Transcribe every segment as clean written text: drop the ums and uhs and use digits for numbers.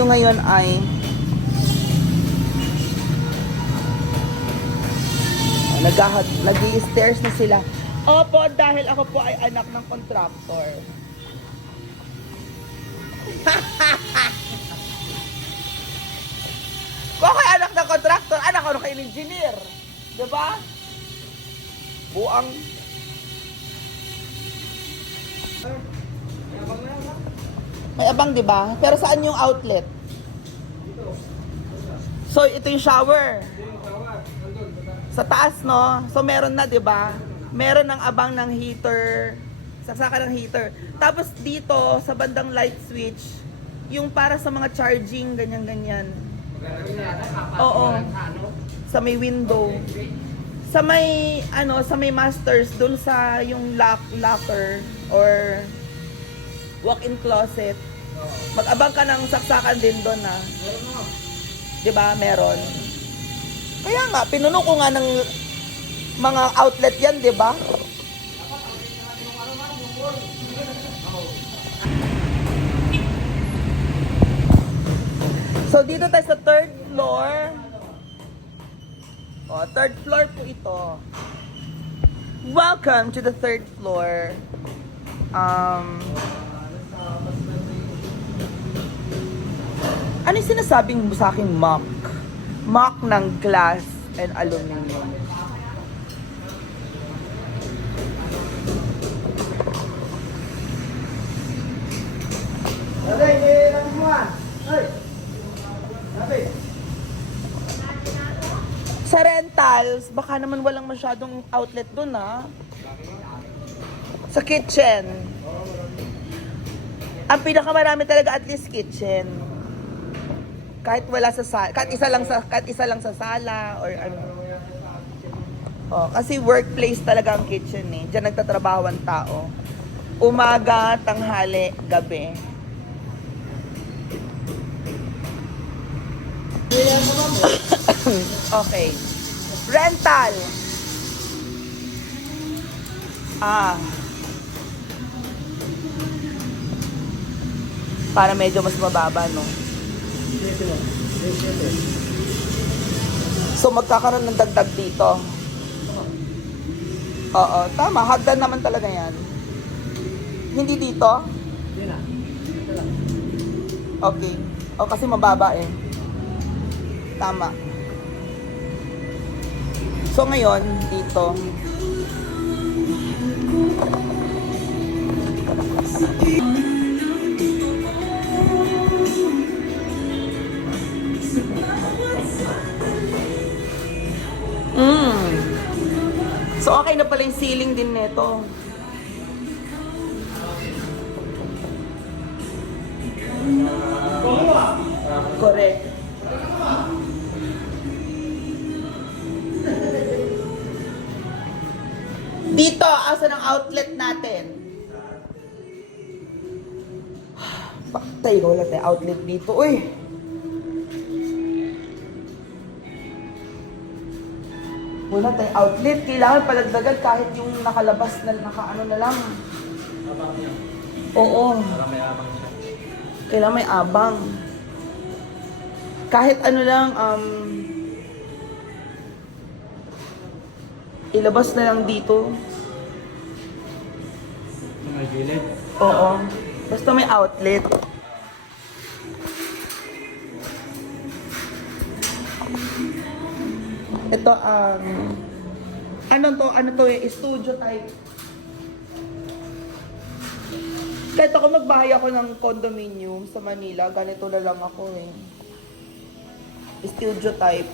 So ngayon ay nag-i-stairs na sila. Opo, dahil ako po ay anak ng contractor. Kung ako ay anak ng contractor, anak ko ng engineer. Diba? Buang. May abang, diba? Pero saan yung outlet? So, ito yung shower. Sa taas, no? So, meron na, diba? Meron ng abang ng heater. Saksakan ng heater. Tapos dito, sa bandang light switch, yung para sa mga charging, ganyan-ganyan. Oo. Sa may window. Sa may, sa may masters, dun sa yung locker or walk-in closet. Mag-abang ka ng saksakan din doon, ha? Diba? Meron. Kaya nga, pinuno ko nga ng mga outlet yan, diba? So, dito tayo sa third floor. O, third floor po ito. Welcome to the third floor. Ano yung sinasabing mo sa akin, mock? Mock ng glass and aluminum. Sa rentals, baka naman walang masyadong outlet dun, ha? Sa kitchen. Ang pinakamarami talaga at least kitchen. Kahit wala sa sala, kahit isa lang sa sala or ano. Oh, kasi workplace talaga ang kitchen eh. Diyan nagtatrabaho ang tao. Umaga, tanghali, gabi. Okay. Rental. Para medyo mas mababa, no? So, magkakaroon ng dagdag dito. Oo, tama. Hagdan naman talaga yan. Hindi dito? Hindi na. Ito lang. Okay. O, kasi mababa eh. Tama. So, ngayon, dito. So, okay na pala yung ceiling din nito. Correct. Dito, asan ang outlet natin? Patay, wala tayong outlet dito. Uy! Wala tayong outlet. Kailangan palagdagan kahit yung nakalabas na nakaano na lang. Abang niya. Oo. Para may abang siya. Kailangan may abang. Kahit ano lang, ilabas na lang dito. Sa may gilid. Oo. Basta may outlet. Ito, ano to eh, studio type. Kahit ako magbahay ako ng condominium sa Manila, ganito na lang ako eh. Studio type.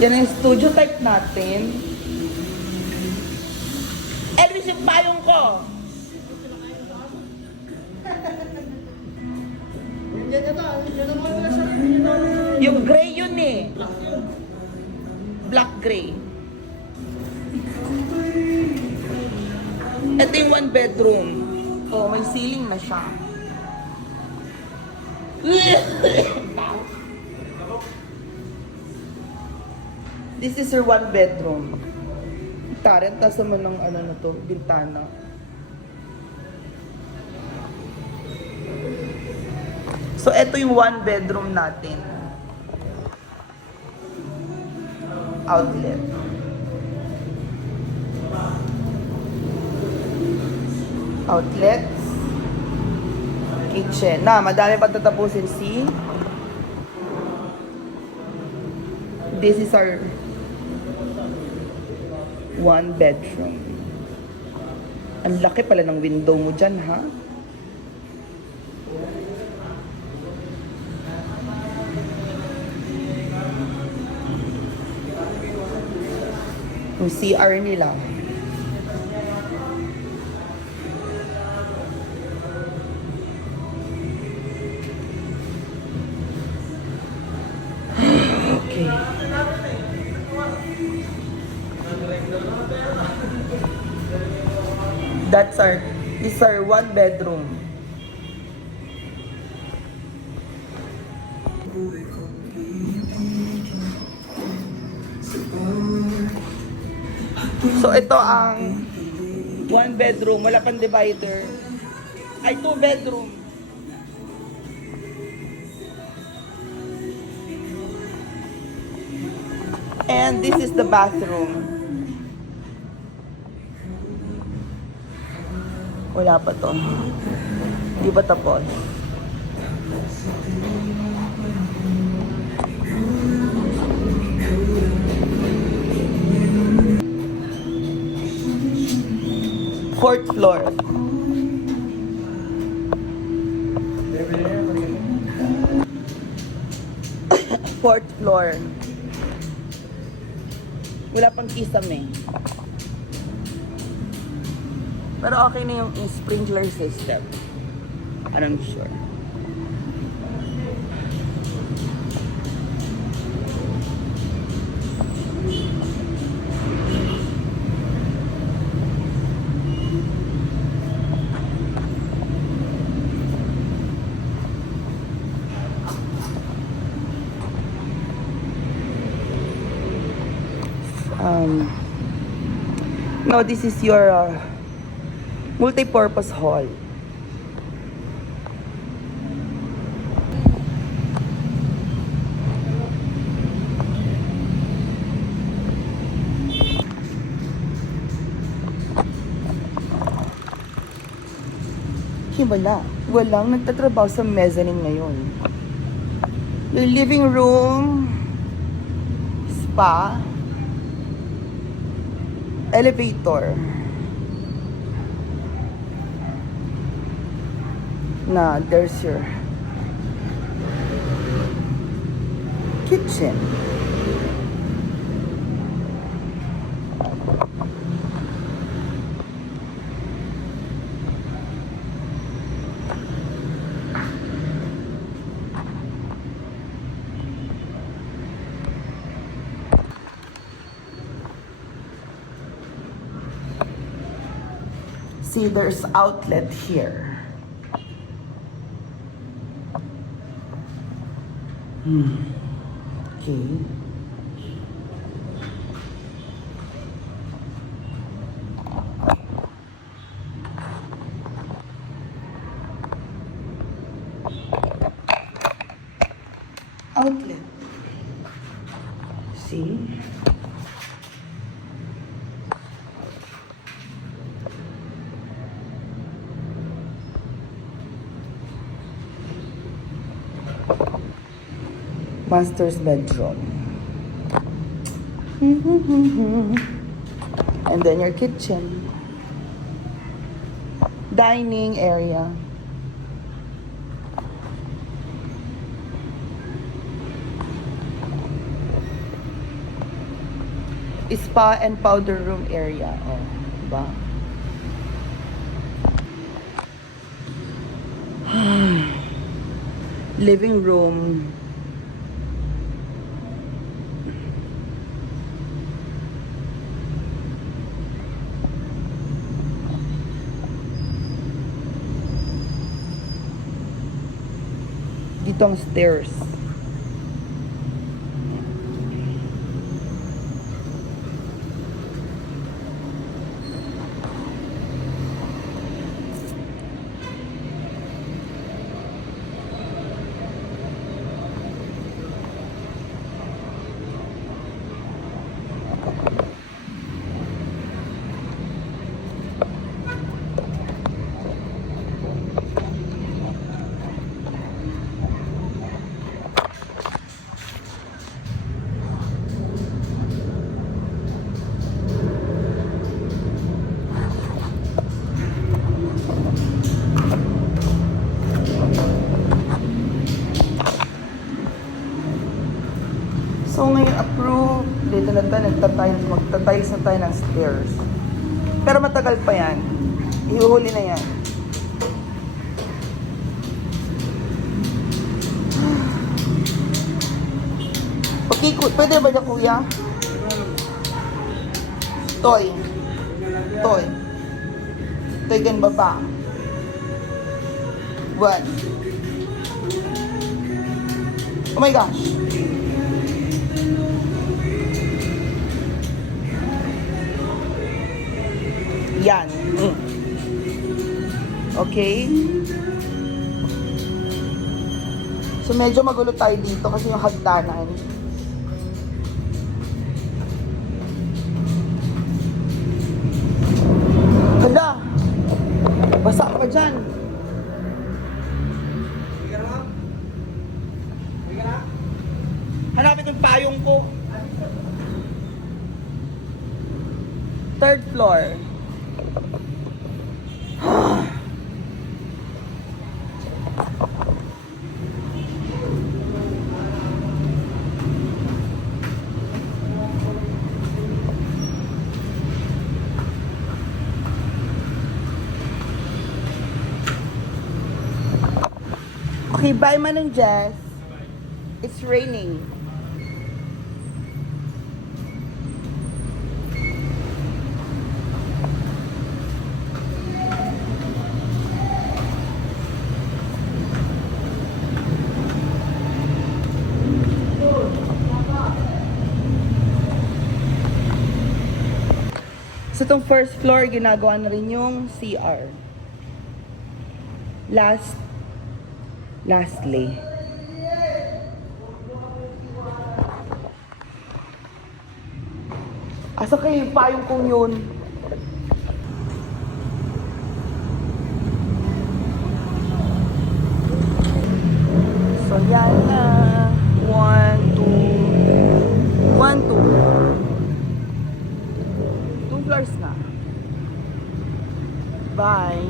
Yan ang studio type natin. Elvis, yung payong ko! Yung gray yun eh. Black gray. Ito yung one bedroom. Oh, may ceiling na siya. This is her one bedroom. Tarent, nasa man ng ano na to, bintana. So, ito yung one bedroom natin. Outlet. Outlets. Kitchen. Na, madami pang tatapusin. See? This is our one bedroom. Ang laki pala ng window mo dyan, ha? Yung CR nila. Okay. This is our one bedroom. So ito ang one bedroom, wala pang divider. Ay, two bedroom. And this is the bathroom. Wala pa to. Di ba tapos? Fourth floor. Fourth floor. Wala pang kisame. Pero okay na yung sprinkler system. I'm sure. No, this is your multi-purpose hall. Himala, walang nagtatrabaho sa mezzanine ngayon. Your living room, spa, elevator. Na, there's your kitchen. See, there's outlet here. Okay. Outlet. See? Master's bedroom. And then your kitchen. Dining area. Spa and powder room area. Oh, diba? Living room. Dito ang stairs. So ngayon approve, dito na tayo, magtatiles na tayo ng stairs. Pero matagal pa yan. Ihuhuli na yan. Okay, pwede ba dyan kuya? Toy. Toy. Toy kan baba. One. Oh my gosh. Yan. Okay. So medyo magulo tayo dito kasi yung hagdanan. Hala! Basa ka dyan. Hanapin yung payong ko. Third floor. Okay, bye Manang Jess. It's raining. So itong first floor, ginagawa na rin yung CR. Lastly. Asa kayo yung payong kong yun? So yan na. 1, 2. 1, 2. 2 floors na. Bye.